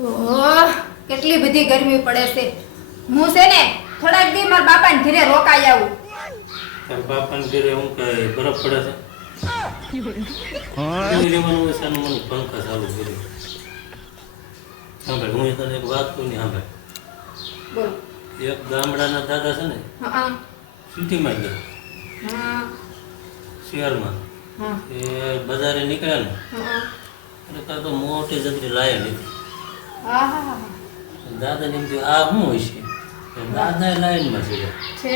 ઓહ, કેટલી બધી ગરમી પડે છે. હું છે ને થોડાક દી મારા બાપાને ઘરે રોકાઈ આવું. તાર બાપાને ઘરે હું કઈ બરફ પડે છે હું રહેવાનું હોય સાનું મને પંખા ચાલુ કરી સાંભળ હું તને એક વાત કહું ને સાંભળ બોલ. એક ગામડાના દાદા છે ને હા સિટીમાં ગયા હા શહેરમાં હા એ બજારે નીકળ્યા ને હા એટલે કાં તો મોટી જતરી લાયા લીધી હા હા દાદાને એમ થયું આ શું હોય છે તો દાદા લાઈનમાં છે છે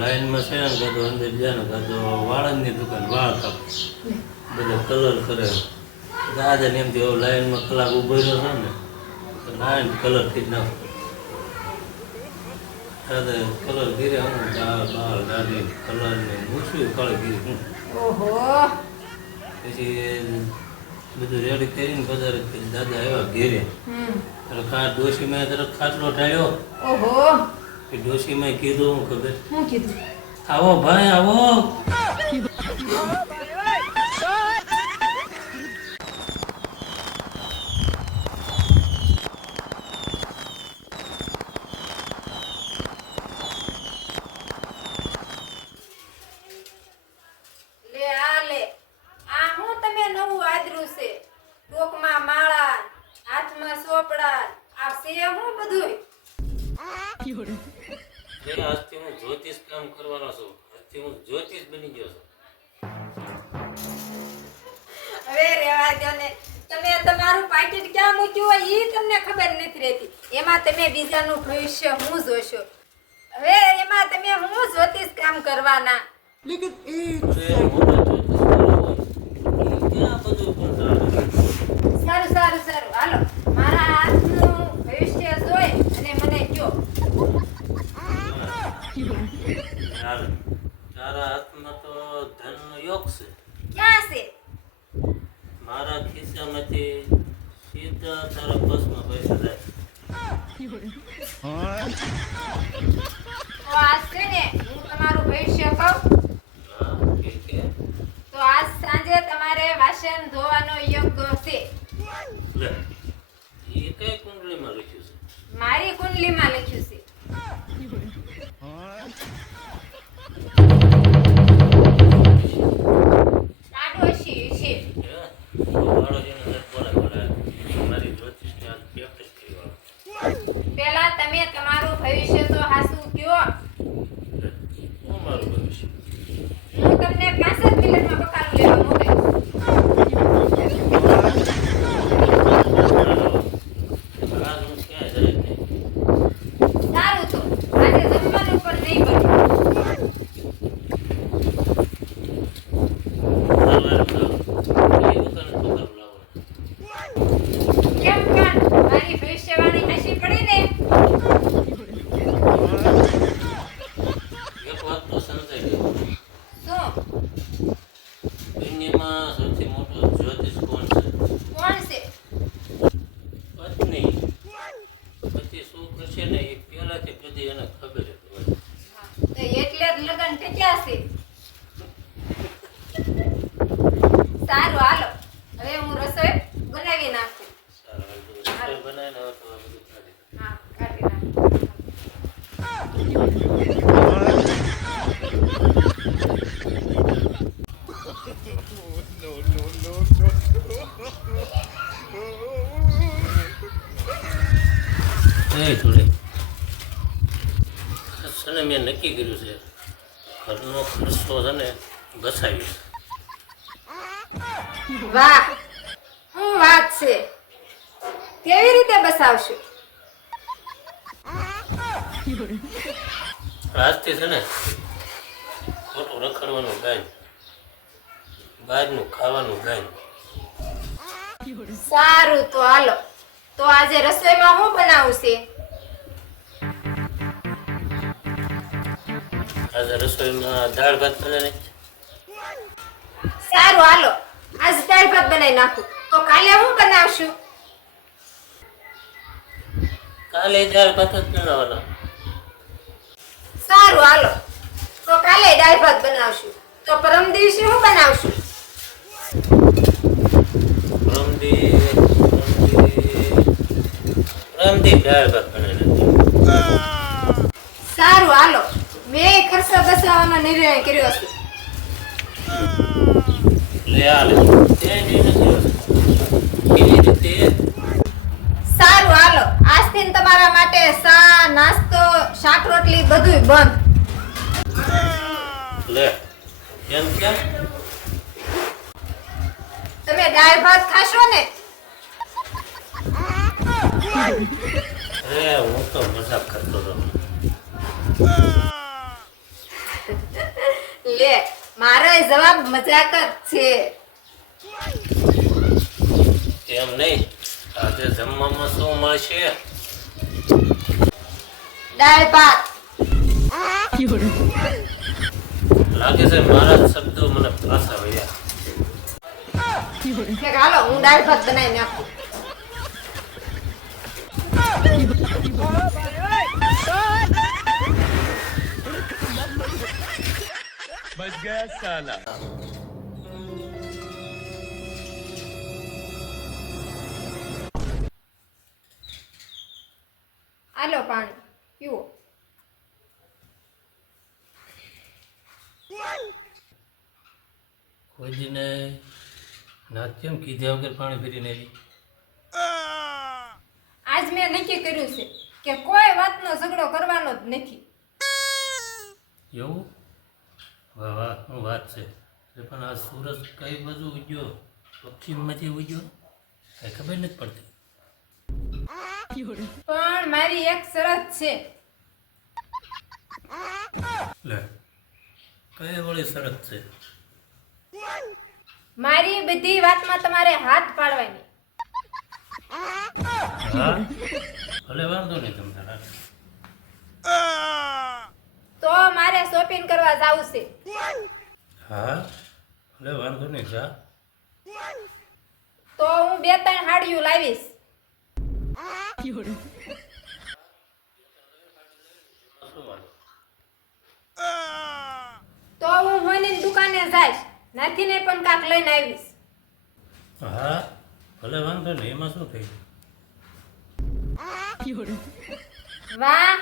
લાઈનમાં છે ને કાં તો અંદર ગયા ને કાં તો વાળંદની દુકાન વાળ કાપ બધા કલર કરે દાદાને એમ થયું લાઈનમાં કલાક ઉભો રહ્યો છે ને તો લાઈન કલર થઈ નાખો દાદા કલર ગીરે હું બાળ દાદી કલર ને મૂછવી કાળી ગીરી હું ઓહો પછી બધું રેડી કરીને બજારે દાદા આવ્યા ઘેરે એટલે ડોશીમાં તરત ખાટલો ઢાળ્યો ઓહો કે ડોશીમાં કીધું હું ખબર શું કીધું? આવો ભાઈ આવો લે આ લે આ હું તમે નવું આદરું છે. ટોકમાં માળા, હાથમાં સોપડા, આ છે હું બધુંય. આજથી હું જ્યોતિષ કામ કરવાનો છું આજથી હું જ્યોતિષ બની ગયો છું હવે રેવા દો ને. તમે તમારું પાકીટ ક્યાં મૂક્યું હોય ઈ તમને ખબર નથી રહેતી. એમાં તમે બીજાનું ભવિષ્ય હું જોશો. હવે એમાં તમે હું જ્યોતિષ કામ કરવાના. અરે હું તો જ્યોતિષ કરવાનો હોય. એ ક્યાં બધું પણ સારું સારું સારું હાલો મારા હાથનું ભવિષ્ય જોઈ અને મને કયો. તારા હાથમાં તો ધનનો યોગ છે ક્યાં છે? મારા ખિસ્સામાંથી સીધા તારા પર્સમાં પૈસા જાય તો આજ છે ને હું તમારું ભવિષ્ય કહું હા કે તો આજ સાંજે તમારે વાસણ ધોવાનો યોગ છે. લે એ કઈ કુંડળીમાં લખ્યું છે મારી કુંડલીમાં લખ્યું છે. પાડોશી છે. હે? વાળો જેને નથી બોલાય મારી જ્યોતિષની આજ પ્રેક્ટિસ કરી વાળો પહેલા તમે તમારું ભવિષ્ય તો હાસુ કયો. હું મારું ભવિષ્ય હું તમને 65 મિનિટમાં બકાલું લેવા મોકલીશ. આજ હું ક્યાંય જાય નહીં સારું તો આજે જમવાનું પણ નહીં બને. કેમ પણ મારી ભવિષ્યવાણી હાચી પડી ને. એક વાત તો સમજાઈ ગઈ શું? દુનિયામાં સૌથી મોટો જ્યોતિષ કોણ છે કોણ છે? પત્ની પતિ શું કરશે ને એ પહેલાથી બધી એને ખબર જ હોય તો એટલે જ લગન ટક્યા છે. સારું હાલો હવે હું રસોઈ બનાવી નાખું. સારું રસોઈ બનાવીને હવે તો આ બધું કાઢી હા કાઢી નાખું. એ થોડી છે ને મેં નક્કી કર્યું છે ઘરનો ખર્ચો છે ને બચાવીશ વાહ શું વાત છે. કેવી રીતે બસાવશું? આજથી છે ને ખોટું રખડવાનું ગાય બહારનું ખાવાનું ગાય સારું તો હાલો તો આજે રસોઈમાં શું બનાવું છે? આજે રસોઈમાં દાળ ભાત બને સારું હાલો આજ દાળ ભાત બનાવી નાખું. તો કાલે હું બનાવશું? કાલે દાળ ભાત જ બનાવવાના સારું હાલો તો કાલે દાળ ભાત બનાવશું. તો પરમ દિવસે શું બનાવશું? પરમદી આરામથી દાળ ભાત બનાવી. સારું હાલો, મેં ખર્ચો બચાવવાનો નિર્ણય કર્યો છે. લે હાલે તે નથી કેવી રીતે સારું હાલો, આજથી તમારા માટે ચા નાસ્તો શાક રોટલી બધુંય બંધ. લે કેમ કેમ તમે દાળ ભાત ખાશો ને? અરે હું તો મજાક કરતો હતો. લે મારો જવાબ મજાક જ છે. એમ નહીં, આજે જમવામાં શું મળશે? દાળ ભાત. લાગે છે મારા શબ્દો મને પાછા વળ્યા. ઠીક હાલો, હું દાળ ભાત બનાવી નાખું. बच गया साला। આલો પાણી પીવો. કોઈ દિને નાત કેમ કીધા વગર પાણી પીને આવી? આજ મેં નક્કી કર્યું છે કે કોઈ વાતનો ઝઘડો કરવાનો જ નથી. એવું? વાહ વાહ, શું વાત છે. પણ આ સૂરજ કઈ બાજુ ઉગ્યો? પશ્ચિમમાંથી ઉગ્યો? કઈ ખબર નથી પડતી. પણ મારી એક શરત છે. લે કઈ વળી શરત છે? મારી બધી વાતમાં તમારે હાથ પાડવાની. હા ભલે વાંધો નહીં તમારા. તો મારે શોપિંગ કરવા જાવું છે. હા ભલે વાંધો નહીં જા. તો હું 2-3 હાડિયું લાવીશ. શું વાંધો? તો હું હોની દુકાને જઈશ, નથી ને પણ કાક લઈને આવીશ. હા ભલે વાંધો નહીં, એમાં શું થઈ? વાહ,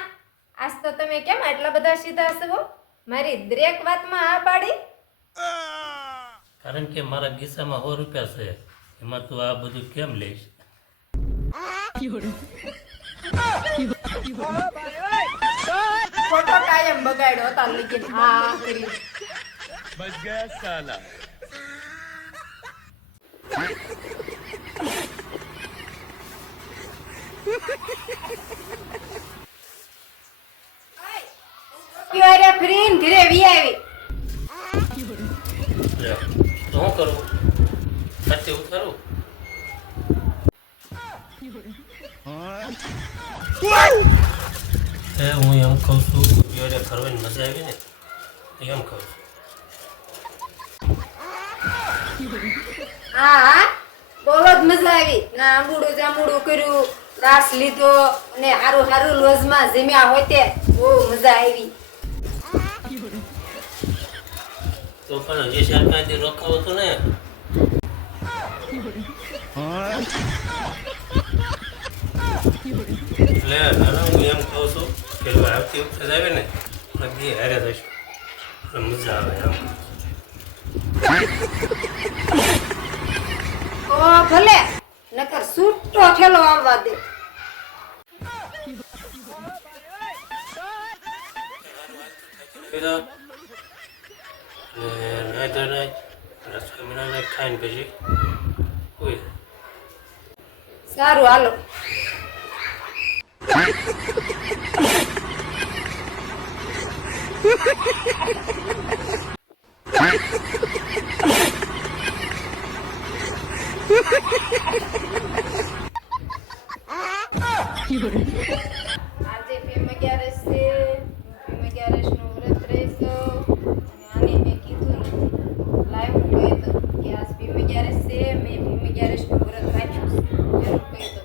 આજ તો તમે કેમ આટલા બધા સીધા છો? મારી દરેક વાતમાં હા પાડી. કારણ કે મારા ગીસામાં 100 રૂપિયા છે, એમાં તું આ બધું કેમ લઈશ? ખોટો કાયમ બગાડ્યો હતા લેકિન હા કરી. बच गया साला। યારે ફ્રીન ધીરે વી આવી. લે, તો શું કરું? ખાતી ઉતારું? હું એમ કહું છું, યારે ફરવાની મજા આવી ને એમ કહું છું. હા હા, બહુ જ મજા આવી. ના આંબુડું જાંબુડું કર્યું, રાસ લીધો અને હારું હારું લોજમાં જમ્યા હોય તે બહુ મજા આવી. તો પણ હજી 4-5 દી રોકાવું હતું ને. એટલે નાના હું એમ કહું છું કે હવે આવતી વખતે જ આવે ને બધી હારે થઈશું એટલે મજા આવે એમ. ઓ ભલે, નકર સૂટો ઠેલો આવવા દે. કીધો ને નાઈ તો નાઈ રસોઈ બનાવીને ખાઈને પછી કોઈ સારું હાલો. આજે ફેમ 11 છે, ફેમ 11 નું વ્રત રહેશો અને આને મેં કીધું નથી. લાઈવ કહી દો કે આજ ફેમ 11 છે, મેં ફેમ 11 નું વ્રત રાખ્યું છે. એમ કહી દો.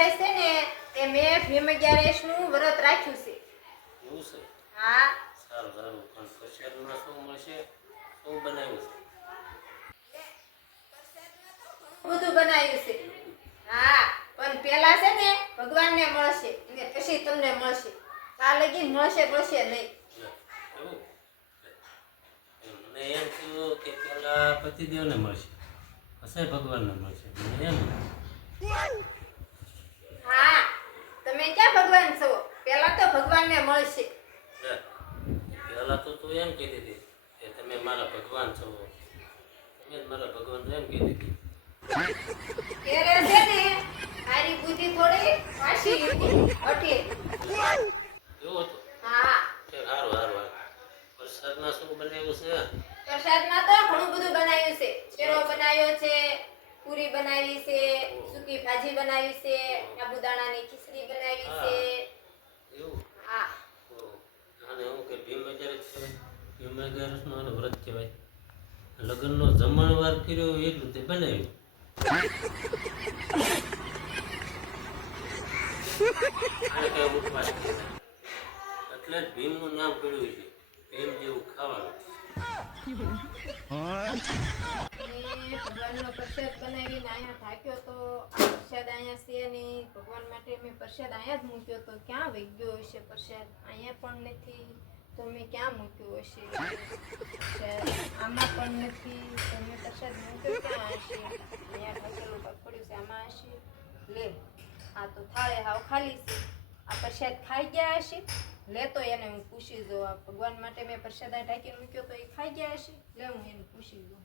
અગિયારસ છે ને એ મેં ભીમ અગિયારસનું વ્રત રાખ્યું છે. એવું છે? હા સારું સારું. પણ પ્રસાદમાં શું મળશે? શું બનાવ્યું છે? બધું બનાવ્યું છે. હા પણ પેલા છે ને ભગવાનને મળશે અને પછી તમને મળશે. આ લગી મળશે નહીં. લે, એવું? લે. મને એમ થયું કે પેલા પતિદેવને મળશે, પછી ભગવાનને મળશે. મને એમ હા તમે ક્યાં ભગવાન છો? પેલા તો ભગવાનને મળશે. લે, પહેલા તો તું એમ કહેતી હતી કે તમે મારા ભગવાન છો. તમે જ મારા ભગવાન છો એમ કહેતી હતી. ત્યારે છે ને મારી બુદ્ધિ થોડી પાછી હતી એટલે. એવું હતું? હા કે સારું સારું સારું. પ્રસાદમાં શું બનાવ્યું છે? પ્રસાદમાં તો ઘણું બધું બનાવ્યું છે. શેરો બનાવ્યો છે, પૂરી બનાવી છે, સૂકી ભાજી બનાવી છે, સાબુદાણાની ખીચડી બનાવી છે. એવું? હા ઓહ. આને હું કે ભીમ અગિયારસ કહેવાય? ભીમ અગિયારસનું આને વ્રત કહેવાય. લગ્નનો જમણવાર કર્યો એટલું તે બનાવ્યું. આને કઈ ઉપવાસ કહેવાય. એટલે જ ભીમનું નામ પડ્યું છે. ભીમ જેવું ખાવાનું. અને ભગવાનનો પ્રસાદ બનાવીને અહીંયા થાક્યો તો આ પ્રસાદ અહીંયા છે નહીં. ભગવાન માટે મેં પ્રસાદ અહીંયા જ મૂક્યો તો ક્યાં વહી ગયો હશે પ્રસાદ? અહીંયા પણ નથી તો મેં ક્યાં મૂક્યો હશે પ્રસાદ? આમાં પણ નથી તો મેં પ્રસાદ મૂક્યો ક્યાં હશે? અહીંયા ઢાંકેલું પગ પડ્યું છે આમાં હશે. લે આ તો થાળે હાવ ખાલી છે. આ પ્રસાદ ખાઈ ગયા હશે? લે તો એને હું પૂછી દઉં. આ ભગવાન માટે મેં પ્રસાદ આ ઢાંકીને મૂક્યો તો એ ખાઈ ગયા હશે? લે હું એને પૂછી દઉં.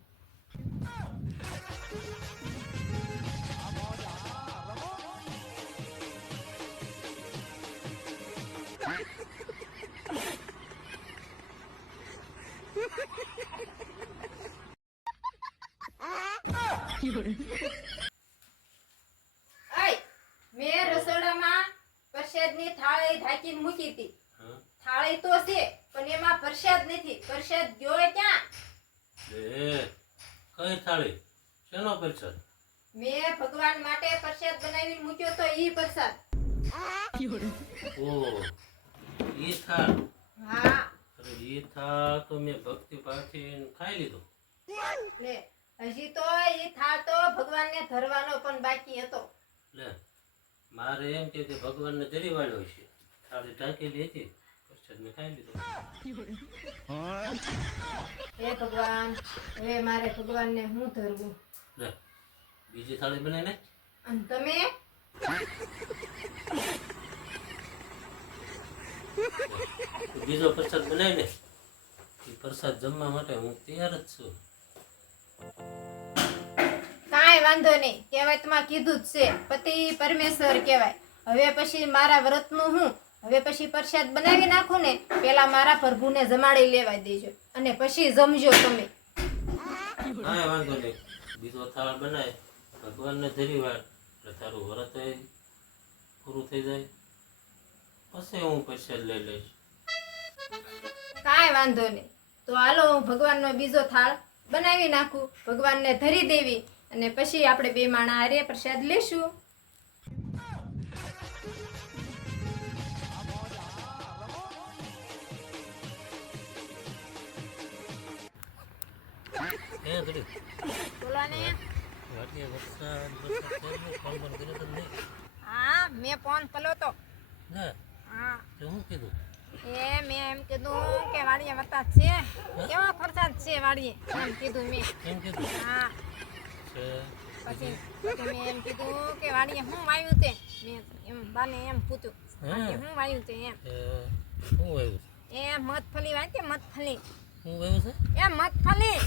આય મેં રસોડામાં પ્રસાદની થાળી ઢાંકીને મૂકી હતી. હા? થાળી તો છે પણ એમાં પ્રસાદ નથી. પ્રસાદ ગયો ક્યાં? લે, કઈ થાળી? શેનો પ્રસાદ? મેં ભગવાન માટે પ્રસાદ બનાવીને મૂક્યો તો ઈ પ્રસાદ. ઓહ, ઈ થાળ. હા અરે ઈ થાળ તો મેં ભક્તિ ભાવથી ખાઈ લીધો. લે હજી તો ઈ થાળ તો ભગવાનને ધરવાનો પણ બાકી હતો. લે, મારે એમ કે તે ભગવાનને ધરી વાળ્યો છે. થાળી ઢાંકેલી હતી, પ્રસાદ મેં ખાઈ લીધો. હે ભગવાન, હવે મારે ભગવાનને હું ધરવું? લે, બીજી થાળી બનાવીને. અને તમે? બીજો પ્રસાદ બનાવીને. એ પ્રસાદ જમવા માટે હું તૈયાર જ છું. કાંઈ વાંધો નહીં. કહેવતમાં કીધું જ છે પતિ પરમેશ્વર કહેવાય. હવે પછી મારા વ્રતનું હું? હવે પછી પ્રસાદ બનાવી નાખું ને, પેલા મારા પ્રભુને જમાડી લેવા દેજો અને પછી જમજો તમે. કાંઈ વાંધો નહીં. બીજો થાળ બનાય, ભગવાનને ધરી વાળ એટલે તારું વ્રત પૂરું થઈ જાય. પછી હું પ્રસાદ લઈ લઈશ. કાંઈ વાંધો નહીં. તો હાલો હું ભગવાનનો બીજો થાળ બનાવી નાખું, ભગવાનને ધરી દેવી અને પછી આપણે બે માણા હારે પ્રસાદ લેશું. હે ઘડી બોલો ને. વાટીએ વરસાદ ફોન બંધ કર્યો તો નહીં. હા મેં ફોન કર્યો તો. ના, હા તે હું કીધું? મેં એમ કીધું કે વાડીએ વરસાદ છે. કેવો વરસાદ છે વાડીએ એમ કીધું મેં. એમ કીધું હા છે? પછી મેં એમ કીધું કે વાડીએ હું વાવ્યું તે. મેં એમ બાને એમ પૂછ્યું વાડીએ હું વાવ્યું તે એમ. શું વાવ્યું? એ મગફળી વાવી તે મગફળી. શું વાવ્યું છે? એ મગફળી